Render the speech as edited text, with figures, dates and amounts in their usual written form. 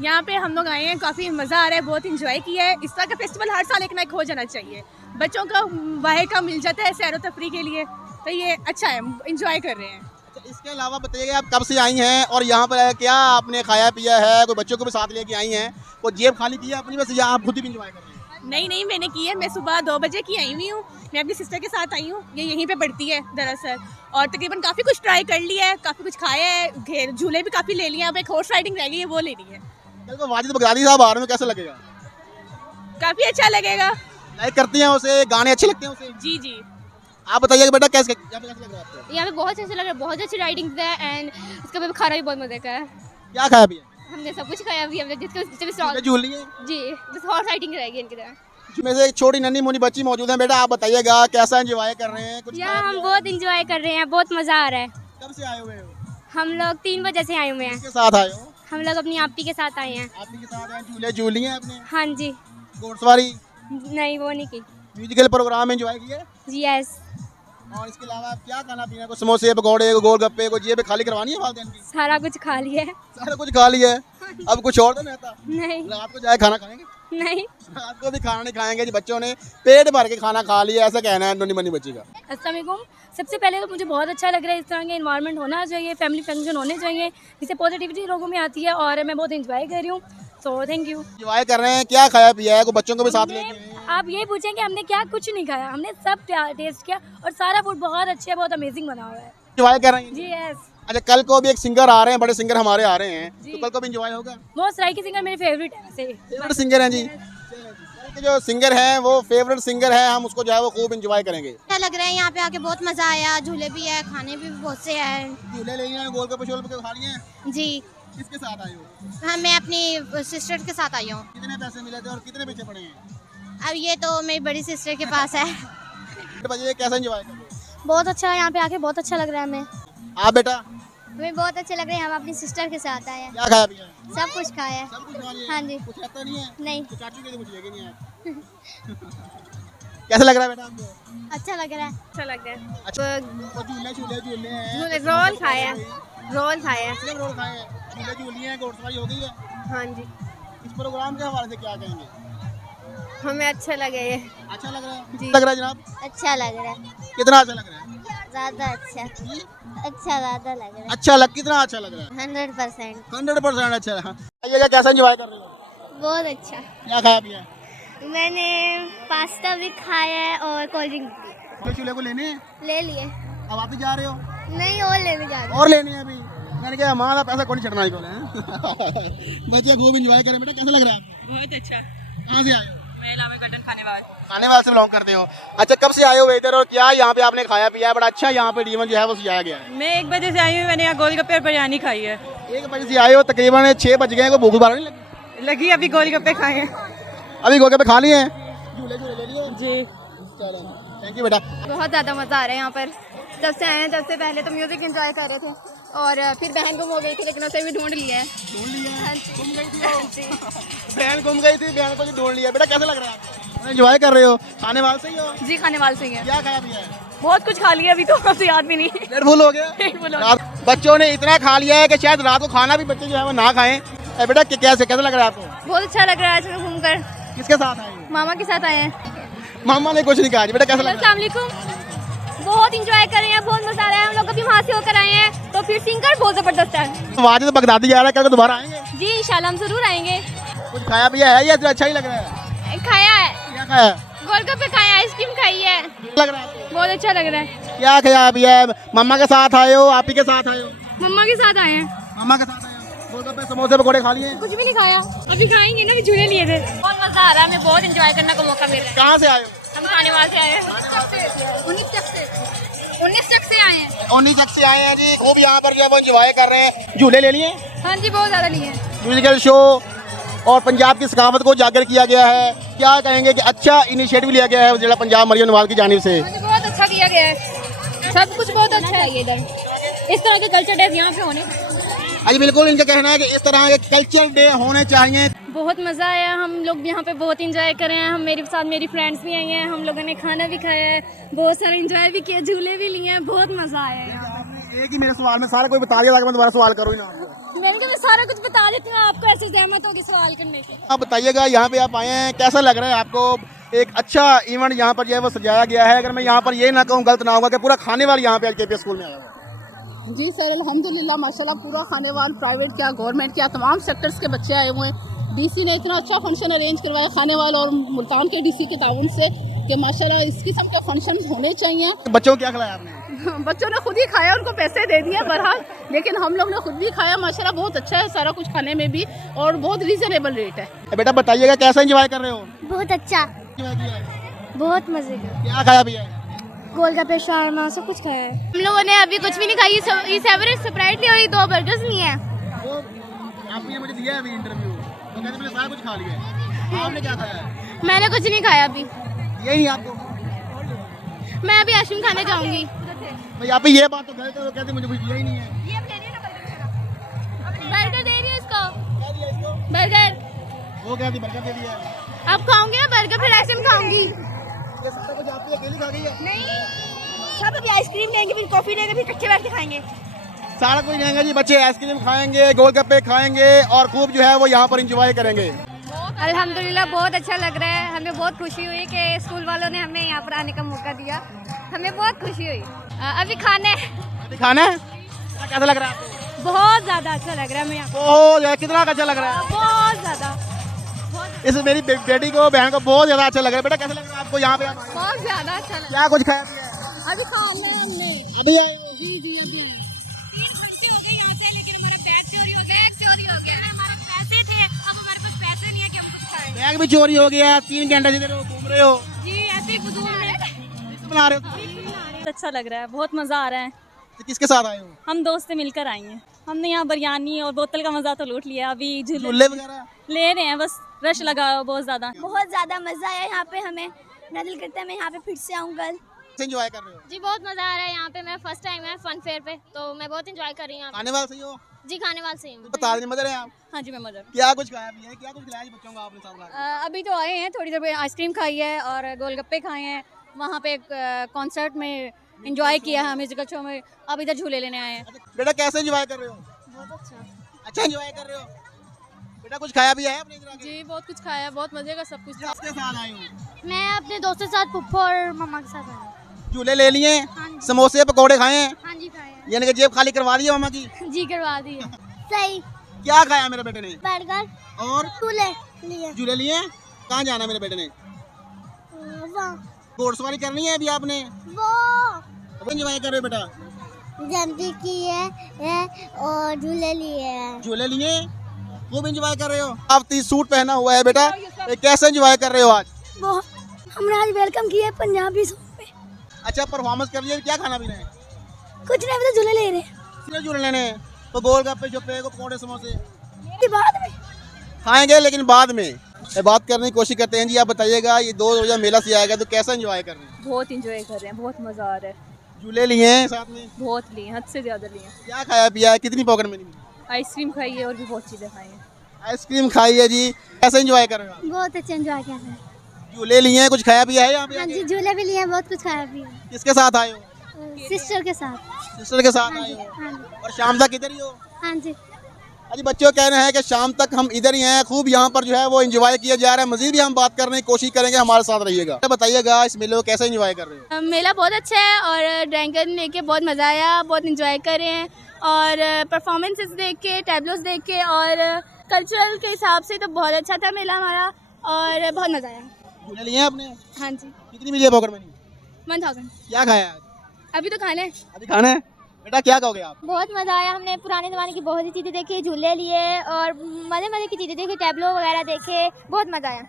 यहाँ पे हम लोग आए हैं, काफ़ी मज़ा आ रहा है, बहुत इंजॉय किया है। इस तरह का फेस्टिवल हर साल एक ना एक हो जाना चाहिए। बच्चों का बाहर का मिल जाता है सैर व तफरी के लिए, तो ये अच्छा है, इंजॉय कर रहे हैं। अच्छा, इसके अलावा बताइएगा आप कब से आई हैं और यहाँ पर क्या आपने खाया पिया है? कोई बच्चों को भी साथ लेके आई हैं? कोई जेब खाली की है अपनी, बस या आप खुद ही इंजॉय कर रहे हैं? नहीं, मैंने की है। मैं सुबह 2 बजे की आई हुई हूँ। मैं अपनी सिस्टर के साथ आई हूँ, ये यहीं पे पढ़ती है दरअसल। और तकरीबन काफ़ी कुछ ट्राई कर लिया है, काफ़ी कुछ खाया है, झूले भी काफ़ी ले लिए। अब एक हॉर्स राइडिंग रह गई है, वो लेनी है। कल को वाजिद बगदादी साहब आ रहे हैं, कैसा लगेगा? काफ़ी अच्छा लगेगा। लाइक करती हैं उसे, गाने अच्छे लगते हैं उसे? जी। आप बताइए बेटा कैसे यहाँ पे कैसा लग रहा है आपको? यहाँ पे बहुत अच्छा लग रहा है, बहुत अच्छी राइडिंग है एंड इसका भी खाना भी बहुत मजे का है। क्या खाया पिया? हमने सब कुछ खाया अभी, हमने जिसको झूल लिए? जी, बस हॉर्स राइडिंग रहेगी इनकी तरह। में से एक छोटी नन्ही मुनी बच्ची मौजूद है। बेटा आप बताइएगा कैसा एंजॉय कर रहे हैं? कुछ यहाँ हम बहुत इंजॉय कर रहे हैं, बहुत मजा आ रहा है। कब से आए हुए हो? हम लोग 3 बजे से आए हुए हैं। किसके साथ आए हो? हम लोग अपनी आपी के साथ आए हैं। आप के साथ आए, झूले झूल लिए आपने? हाँ जी। घोड़सवारी, नहीं वो नहीं की। म्यूजिकल प्रोग्राम एंजॉय किए? जी यस। और इसके अलावा आप क्या खाना पीना? को समोसे, पकौड़े, गोलगप्पे, को जेब खाली करवानी है वालिदैन की? सारा कुछ खा लिया है। सारा कुछ खा लिया है, अब कुछ और तो नहीं आता? नहीं रात को जाए खाना खाएंगे? नहीं। रात को भी खाना नहीं खाएंगे जी, बच्चों ने पेट भर के खाना खा लिया, ऐसा कहना है नन्ही मुनी बच्ची का। अस्सलाम वालेकुम। सबसे पहले तो मुझे बहुत अच्छा लग रहा है, इस तरह के इन्वायरमेंट होना चाहिए, फैमिली फंक्शन होने चाहिए, जिससे पॉजिटिविटी लोगों में आती है और मैं बहुत इंजॉय कर रही हूँ। So thank you. एंजॉय कर रहे हैं, क्या खाया पिया है? को बच्चों को भी साथ लेके आए हैं? आप ये पूछें कि हमने क्या, कुछ नहीं खाया, हमने सब टेस्ट किया और सारा फूड बहुत अच्छा है, बहुत अमेजिंग बना हुआ है। एंजॉय कर रहे हैं जी यस। अच्छा, कल को भी एक सिंगर आ रहे हैं, बड़े सिंगर हमारे आ रहे हैं, तो कल को भी एंजॉय होगा? मोस्ट सराइकी सिंगर मेरे फेवरेट है वैसे। फेवरेट सिंगर हैं जी? कल के जो सिंगर हैं वो फेवरेट सिंगर हैं, हम उसको जो है वो खूब एंजॉय करेंगे। अच्छा लग रहा है, यहाँ पे आके बहुत मजा आया। झूले भी है, खाने भी बहुत से हैं। झूले ले लिए, गोलगप्पे शोलगप्पे खा लिए हैं? जी किसके साथ आए हो? हाँ, मैं अपनी सिस्टर के साथ आई हूँ। कितने पैसे मिले थे और कितने पीछे पड़े हैं? अब ये तो मेरी बड़ी सिस्टर के पास है। बताइए कैसा एंजॉय कर रहे हो? बहुत अच्छा, यहाँ पे आके बहुत अच्छा लग रहा है हमें। आप बेटा हमें बहुत अच्छे लग रहे हैं, हम अपनी सिस्टर के साथ आए हैं। क्या खाया पिया है? सब कुछ खाया है। सब कुछ खा लिया? हाँ जी। कुछ रहता नहीं है? नहीं। तो चाचू के लिए कुछ लेके नहीं आए? कैसा लग रहा है बेटा आपको? अच्छा लग रहा है। अच्छा लग रहा है। अच्छा, वो झूले हैं, रोल खाया, रोल खाया। कितने रोल खाए हैं? झूले झूल लिए हैं, घोड़सवारी हो गई है। हाँ जी, इस प्रोग्राम के हवाले से क्या कहेंगे? हमें अच्छा लगे ये। अच्छा लग रहा है? जी। लग रहा है जनाब? अच्छा लग रहा है, कितना अच्छा लग रहा है? ज्यादा अच्छा। जी? अच्छा, ज्यादा लग रहा अच्छा लग, कितना अच्छा लग रहा है? है। 100%। 100% अच्छा है। आइएगा, कैसा एंजॉय कर रहे हो? बहुत अच्छा। क्या खाया पिया? मैंने पास्ता भी खाया है और कोल्ड ड्रिंक भी चूल्हे को लेने हैं? ले लिए। अब आप भी जा रहे हो? नहीं, और लेने जा रहे और लेनी है अभी? मैंने कहा हमारा पैसा कौन चढ़ना ही बोले बच्चे खूब एंजॉय करें। बेटा कैसा लग रहा है आपको? बहुत अच्छा। कहाँ से आए हो? मैं इलामे गार्डन खाने वाला। खाने वाले से बिलोंग करते हो? अच्छा, कब से आए हो इधर और क्या यहाँ पे आपने खाया पिया है? बड़ा अच्छा यहाँ पे डीवन जो है वो सजाया गया है। मैं 1 बजे से आई हूँ, मैंने यहाँ गोलगप्पे और बिरयानी खाई है। 1 बजे से आए हो, तकरीबन 6 बज गए हैं, कोई भूख बारह नहीं लगी अभी गोलगप्पे खाए हैं। अभी गोलगप्पे खा लिए हैं? झूले झूले ले लिए? जी। चलो थैंक यू बेटा। बहुत ज़्यादा मज़ा आ रहा है यहाँ पर। जब से आए हैं तब से पहले तो म्यूज़िक एंजॉय कर रहे थे और फिर बहन गुम हो गई थी, लेकिन उसे भी ढूंढ लिया है। ढूंढ लिया है? गुम गई थी वो? बहन गुम गई थी, बहन को भी ढूंढ लिया। बेटा कैसा लग रहा है आपको? एंजॉय कर रहे हो? खाने वाले से ही हो? जी, खाने वाले से ही है। क्या खाया पिया है? बहुत कुछ खा लिया, अभी तो अब तो याद भी नहीं। पेट फुल हो गया? पेट फुल हो गया। बच्चों ने इतना खा लिया है कि शायद रात को खाना भी बच्चे जो है वो ना खाएं। बेटा कैसा लग रहा है आपको? बहुत अच्छा लग रहा है आज घूम कर। किसके साथ आए हो? मामा के साथ आए हैं। मामा ने कुछ नहीं कहा। बेटा कैसा लग रहा अस्सलाम वालेकुम। बहुत इंजॉय कर रहे हैं, बहुत मजा आ रहा है। हम लोग अभी वहाँ से होकर आए हैं, तो फिर सिंगर बहुत जबरदस्त है। है? वाजिद बगदादी जा रहा है, कल को दोबारा आएंगे? जी इंशाल्लाह हम जरूर आएंगे। कुछ खाया पिया है या अच्छा ही लग रहा है? खाया है, क्या खाया? गोलगप्पे खाए, आइसक्रीम खाई है। लग रहा है आपको? बहुत अच्छा लग रहा है। क्या खाया पिया है? मम्मा के साथ आए हो? आप ही के साथ आए हो? मम्मा के साथ आए हैं। मम्मा के साथ आए हो? गोलगप्पे समोसे पकौड़े खा लिए? कुछ भी नहीं खाया, अभी खाएंगे ना, अभी झूले लिए थे। बहुत मजा आ रहा है, हमें बहुत एंजॉय करने का मौका मिल रहा है। कहाँ से आए हो? हम खाने वाले से आए हैं। 19 तक से आए हैं। 19 तक से आए हैं जी, खूब यहाँ पर जो है वो एंजॉय कर रहे हैं। झूले ले लिए? हाँ जी, बहुत ज़्यादा लिए हैं। म्यूजिकल शो और पंजाब की सकाफत को उजागर किया गया है। क्या कहेंगे कि अच्छा इनिशिएटिव लिया गया है जिला पंजाब मरियम नवाज की जानिब से? हाँ जी, बहुत अच्छा किया गया है, सब कुछ बहुत अच्छा है। इधर इस तरह के कल्चर डे यहाँ पे होने, हाँ जी बिल्कुल, इनका कहना है कि इस तरह के कल्चर डे होने चाहिए। बहुत मज़ा आया। हम लोग यहाँ पे बहुत इंजॉय कर रहे हैं। हम मेरे साथ मेरी फ्रेंड्स भी आई हैं, हम लोगों ने खाना भी खाया है, बहुत सारा इंजॉय भी किया, झूले भी लिए हैं, बहुत मज़ा आया है यहाँ पे। एक ही मेरे सवाल में सारा कोई बता दिया था कि मैं दोबारा सवाल करूँ ही ना। मैंने कहा मैं सारा कुछ बता देती हूँ आपको, ऐसे सहमत होगी सवाल करने से। आप बताइएगा यहाँ पे आप आए हैं, कैसा लग रहा है आपको? एक अच्छा इवेंट यहाँ पर जो है वो सजाया गया है। अगर मैं यहाँ पर ये ना कहूँ गलत ना होगा कि पूरा खाने वाला यहाँ पे आज के स्कूल में आया हुआ है। जी सर, अल्हम्दुलिल्लाह माशाल्लाह पूरा खाने वाला, प्राइवेट क्या गवर्नमेंट क्या तमाम सेक्टर्स के बच्चे आए हुए हैं। डीसी ने इतना अच्छा फंक्शन अरेंज करवाया खाने वाला और मुल्तान के डीसी के ताउन से कि माशाल्लाह इस किस्म के फंक्शन होने चाहिए। बच्चों को क्या खिलाया आपने? बच्चों ने खुद ही खाया, उनको पैसे दे दिए बहरहाल, लेकिन हम लोग ने खुद भी खाया। माशाल्लाह बहुत अच्छा है सारा कुछ खाने में भी और बहुत रीजनेबल रेट है। बेटा बताइएगा कैसा एंजॉय कर रहे हो? बहुत अच्छा, Enjoy किया है? बहुत मजे का। क्या खाया पिया है? गोलगप्पे, शावरमा सब कुछ खाया है। हम लोगों ने अभी कुछ भी नहीं खाई, इस एवरेज स्प्राइट ली और ये 2 बर्गर्स नहीं है। वो आपने मुझे दिया है अभी इंटरव्यू, तो कहते मैंने सारा कुछ खा लिया है। आपने क्या खाया है? मैंने कुछ नहीं खाया अभी, यही आपको? मैं अभी आइसक्रीम खाने जाऊंगी। भाई यहाँ पे ये बात तो गलत है, तो कहते मुझे कुछ दिया ही नहीं है। बर्गर दे रही है इसको, क्या दिया इसको? बर्गर। वो कहती बर्गर दे दिया है। अब खाऊंगी ना बर्गर, फिर आइसक्रीम खाऊंगी। ये सारा कुछ आपने अकेली खा गई है? नहीं, सब अभी आइसक्रीम लेंगे, फिर कॉफी लेंगे, फिर इकट्ठे बैठ के खाएंगे। सारा कुछ रहेंगे जी, बच्चे आइसक्रीम खाएंगे, गोलगप्पे खाएंगे और खूब जो है वो यहाँ पर एंजॉय करेंगे। अल्हम्दुलिल्लाह बहुत अच्छा लग रहा है, हमें बहुत खुशी हुई कि स्कूल वालों ने हमें यहाँ पर आने का मौका दिया, हमें बहुत खुशी हुई। अभी खाने अभी खाना है? कैसा लग रहा है आपको? बहुत ज़्यादा अच्छा लग रहा है हमें यहाँ, बहुत ज्यादा, कितना अच्छा लग रहा है? बहुत ज़्यादा, इस मेरी बेटी को, बहन को बहुत ज्यादा अच्छा लग रहा है। बेटा कैसा लग रहा है आपको यहाँ पे? बहुत ज़्यादा अच्छा लग क्या कुछ खाया पिया है? अभी खाना है हमने। अभी आए हो? जी जी अभी 3 घंटे हो गए यहाँ से, लेकिन हमारा बैग चोरी हो गया। हमारे पैसे थे, अब हमारे पास पैसे नहीं है कि हम कुछ खाएं। बैग भी चोरी हो गया, 3 घंटे से इधर घूम रहे हो, जी ऐसे ही फजूल में। बना रहे हो? अच्छा लग रहा है, बहुत मज़ा आ रहा है। तो किसके साथ आए हो? हम दोस्त से मिलकर आई हैं, हमने यहाँ बिरयानी और बोतल का मज़ा तो लूट लिया, अभी झूले झूले वगैरह? ले रहे हैं, बस रश लगा हुआ बहुत ज़्यादा। बहुत ज़्यादा मज़ा आया यहाँ पे हमें, मेरा दिल करता है मैं यहाँ पे फिर से आऊँ कल। एंजॉय कर रहे हो? जी बहुत मजा आ रहा है यहाँ पे, मैं फर्स्ट टाइम है फन फेयर पे, तो मैं बहुत एंजॉय कर रही हूँ यहाँ खाने वाले सही हो? पे। जी खाने वाले से हूँ। बता दें मदर है आप? हाँ जी मैं मज़ा। क्या कुछ खाया पिया है? क्या कुछ खिलाया जी बच्चों को आपने साथ में? अभी तो आए हैं, थोड़ी देर में आइसक्रीम खाई है और गोलगप्पे खाए हैं, वहाँ पे कॉन्सर्ट में एंजॉय किया है, म्यूजिकल शो में, अब इधर झूले लेने आए हैं। बेटा कैसे एंजॉय कर रहे हो? बहुत अच्छा अच्छा एंजॉय कर रहे हो? बेटा कुछ खाया पिया है अपने इधर आके? जी, बहुत कुछ खाया, बहुत मज़े का सब कुछ था। किसके साथ आए हो? मैं अपने दोस्तों के साथ, पुप्पो और मम्मा के साथ आई हूँ। झूले ले लिए, समोसे पकौड़े खाए हैं, हाँ जी खाया। यानी कि जेब खाली करवा दी है मामा की। जी करवा दी है। सही। क्या खाया मेरे बेटे ने? बर्गर और झूले लिए। झूले लिए? कहाँ जाना है मेरे बेटे ने? घोड़सवारी करनी है अभी आपने? वो एंजॉय कर रहे हो बेटा? जंपी की है और झूले लिए हैं। झूले लिए, खूब एंजॉय कर रहे हो? आप 30 सूट पहना हुआ है बेटा, ये कैसे एंजॉय कर रहे हो आज? वो हमने आज वेलकम किया है पंजाबी सॉन्ग पे। अच्छा परफॉर्मेंस कर लिया, क्या खाना पीना है? कुछ नहीं, अभी तो झूले ले रहे हैं। कितने झूले लेने हैं? तो गोलगप्पे चुप्पे पकौड़े समोसे बाद में खाएंगे, लेकिन बाद में बात करने की कोशिश करते हैं। जी आप बताइएगा, ये 2 रोजा मेला से आएगा तो कैसा एंजॉय कर रहे हैं? बहुत इंजॉय कर रहे हैं, बहुत मज़ा आ रहा है, झूले लिए हैं साथ में? बहुत लिए, हद से ज़्यादा लिए। क्या खाया पिया है? कितनी पॉकेट मनी? आइसक्रीम खाई है और भी बहुत चीज़ें खाई हैं। आइसक्रीम खाई है जी, कैसे एंजॉय कर रहे हो? बहुत अच्छा एंजॉय कर रहे हैं। झूले लिए हैं, कुछ खाया पिया है यहाँ पे? हाँ जी झूले भी लिए हैं, बहुत कुछ खाया भी है। किसके साथ आए हो? सिस्टर के साथ। सिस्टर के साथ आए हो? हाँ जी और शाम तक इधर ही हो? हाँ जी। अजी बच्चों कहना है कि शाम तक हम इधर ही हैं, खूब यहाँ पर जो है वो एंजॉय किया जा रहा है। मजीद भी हम बात करने की कोशिश करेंगे, हमारे साथ रहिएगा। बताइएगा इस मेले को कैसे एंजॉय कर रहे हो? मेला बहुत अच्छा है और ड्राइंग करने लेके बहुत मज़ा आया, बहुत एंजॉय कर रहे हैं और परफॉर्मेंसेस देख के, टैबलोस देख के और कल्चरल के हिसाब से तो बहुत अच्छा था मेला हमारा और बहुत मज़ा आया। झूले लिए हैं आपने? हाँ जी। कितनी मिली है पॉकेट मनी? 1000। क्या खाया आज? अभी तो खाने। अभी खाना है? बेटा क्या कहोगे आप? बहुत मज़ा आया, हमने पुराने ज़माने की बहुत सी चीज़ें देखी, झूले लिए और मज़े मज़े की चीज़ें देखी, टैबलो वगैरह देखे, बहुत मज़ा आया।